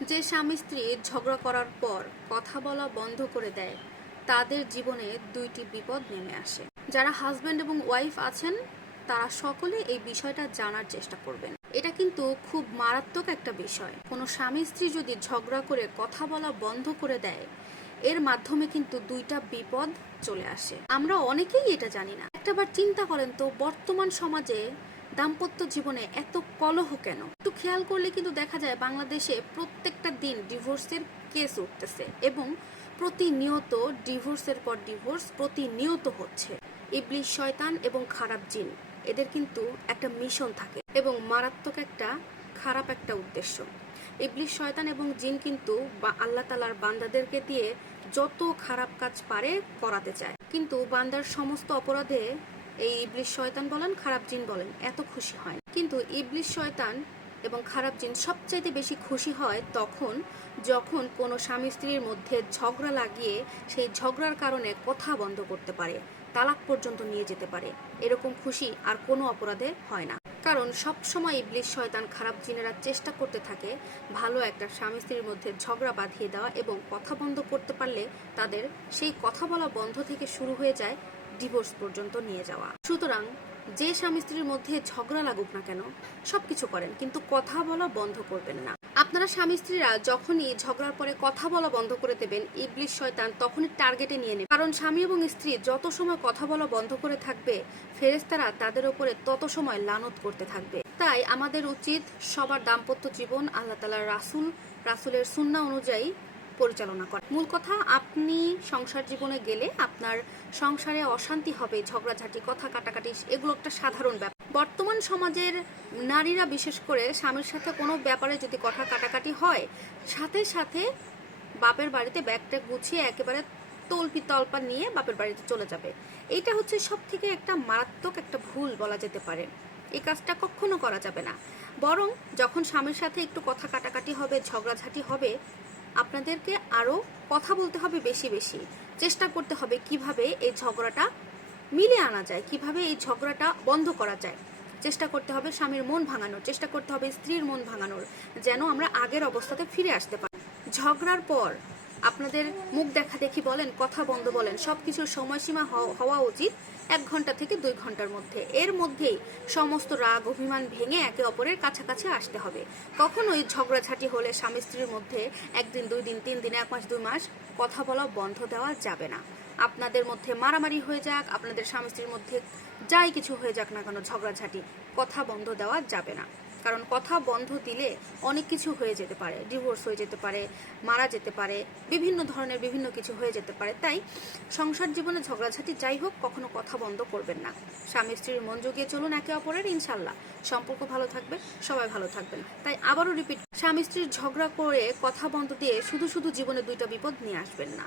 যে স্বামী স্ত্রী ঝগড়া করার পর কথা বলা বন্ধ করে দেয়, তাদের জীবনে দুইটি বিপদ নেমে আসে। যারা হাজব্যান্ড এবং ওয়াইফ আছেন, তারা সকলে এই বিষয়টা জানার চেষ্টা করবেন। এটা কিন্তু খুব মারাত্মক একটা বিষয়। কোনো স্বামী স্ত্রী যদি ঝগড়া করে কথা বলা বন্ধ করে দেয়, এর মাধ্যমে কিন্তু দুইটা বিপদ চলে আসে। আমরা অনেকেই এটা জানি না। একটাবার চিন্তা করেন তো, বর্তমান সমাজে দাম্পত্য জীবনে এত কলহ কেন? একটু খেয়াল করলে কিন্তু দেখা যায় বাংলাদেশে প্রত্যেকটা দিন ডিভোর্সের কেস উঠতেছে এবং প্রতিনিয়ত ডিভোর্সের পর ডিভোর্স প্রতিনিয়ত হচ্ছে। ইবলিশ শয়তান এবং খারাপ জিন, এদের কিন্তু একটা মিশন থাকে এবং মারাত্মক একটা খারাপ একটা উদ্দেশ্য। ইবলিশ শয়তান এবং জিন কিন্তু বা আল্লাহ তালার বান্দাদেরকে দিয়ে যত খারাপ কাজ পারে করাতে চায়। কিন্তু বান্দার সমস্ত অপরাধে এই ইবলিশ শয়তান বলেন, খারাপ জিন বলেন, এত খুশি হয়। কিন্তু ইবলিশ শয়তান এবং খারাপ জিন সবচাইতে বেশি খুশি হয় তখন যখন কোনো স্বামী স্ত্রীর মধ্যে ঝগড়া লাগিয়ে সেই ঝগড়ার কারণে কথা বন্ধ করতে পারে, তালাক পর্যন্ত নিয়ে যেতে পারে এরকম খুশি আর কোনো অপরাধে হয় না কারণ সব সময় ইবলিশ শয়তান খারাপ জিনেরা চেষ্টা করতে থাকে ভালো একটা স্বামী স্ত্রীর মধ্যে ঝগড়া বাঁধিয়ে দেওয়া এবং কথা বন্ধ করতে পারলে তাদের সেই কথা বলা বন্ধ থেকে শুরু হয়ে যায় ডিভোর্স পর্যন্ত নিয়ে যাওয়া। সুতরাং যে স্বামী স্ত্রীর মধ্যে ঝগড়া লাগুক না কেন, সবকিছু করেন, কিন্তু কথা বলা বন্ধ করবেন না। আপনারা স্বামী স্ত্রীরা যখনই ঝগড়ার পরে কথা বলা বন্ধ করে দেবেন, ইবলিশ শয়তান তখনই টার্গেটে নিয়ে নেবে। কারণ স্বামী এবং স্ত্রী যত সময় কথা বলা বন্ধ করে থাকবে ফেরেস্তারা তাদের উপরে তত সময় লানত করতে থাকবে। তাই আমাদের উচিত সবার দাম্পত্য জীবন আল্লাহ তালার রাসুল, রাসুলের সুন্না অনুযায়ী পরিচালনা করে মূল কথা, আপনি সংসার জীবনে গেলে আপনার সংসারে অশান্তি হবে, ঝগড়াঝাটি, কথা কাটাকাটি, এগুলো একটা সাধারণ ব্যাপার। বর্তমান সমাজের নারীরা, বিশেষ করে স্বামীর সাথে কোনো ব্যাপারে যদি কথা কাটাকাটি হয়, সাথে সাথে বাপের বাড়িতে ব্যাগটা গুছিয়ে একেবারে তলপি তলপা নিয়ে বাপের বাড়িতে চলে যাবে। এটা হচ্ছে সব থেকে একটা মারাত্মক একটা ভুল বলা যেতে পারে। এই কাজটা কখনো করা যাবে না। বরং যখন স্বামীর সাথে একটু কথা কাটাকাটি হবে, ঝগড়াঝাটি হবে আপনাদেরকে আরও কথা বলতে হবে বেশি বেশি। চেষ্টা করতে হবে কীভাবে এই ঝগড়াটা মিলে আনা যায়, কীভাবে এই ঝগড়াটা বন্ধ করা যায়। চেষ্টা করতে হবে স্বামীর মন ভাঙানোর, চেষ্টা করতে হবে স্ত্রীর মন ভাঙানোর, যেন আমরা আগের অবস্থাতে ফিরে আসতে পারি। ঝগড়ার পর আপনাদের মুখ দেখা দেখি বলেন, কথা বন্ধ বলেন সব কিছুর সময়সীমা হও- হওয়া উচিত এক ঘণ্টা থেকে দুই ঘণ্টার মধ্যে। এর মধ্যেই সমস্ত রাগ, অভিমান ভেঙে একে অপরের কাছাকাছি আসতে হবে। কখনোই ঝগড়াঝাটি হলে স্বামী স্ত্রীর মধ্যে একদিন, দুই দিন, তিন দিন, এক মাস, দুই মাস কথা বলা বন্ধ দেওয়া যাবে না। আপনাদের মধ্যে মারামারি হয়ে যাক, আপনাদের স্বামী স্ত্রীর মধ্যে যাই কিছু হয়ে যাক না কেন, ঝগড়াঝাটি, কথা বন্ধ দেওয়া যাবে না। কারণ কথা বন্ধ দিলে অনেক কিছু হয়ে যেতে পারে ডিভোর্স হয়ে যেতে পারে, মারা যেতে পারে, বিভিন্ন ধরনের বিভিন্ন কিছু হয়ে যেতে পারে। তাই সংসার জীবনে ঝগড়াঝাটি যাই হোক, কখনো কথা বন্ধ করবেন না। স্বামী স্ত্রীর মন জুগিয়ে চলুন একে অপরের, ইনশাল্লাহ। সম্পর্ক ভালো থাকবে, সবাই ভালো থাকবেন। তাই আবারও রিপিট স্বামী স্ত্রীর ঝগড়া করে কথা বন্ধ দিয়ে শুধু শুধু জীবনে দুইটা বিপদ নিয়ে আসবেন না।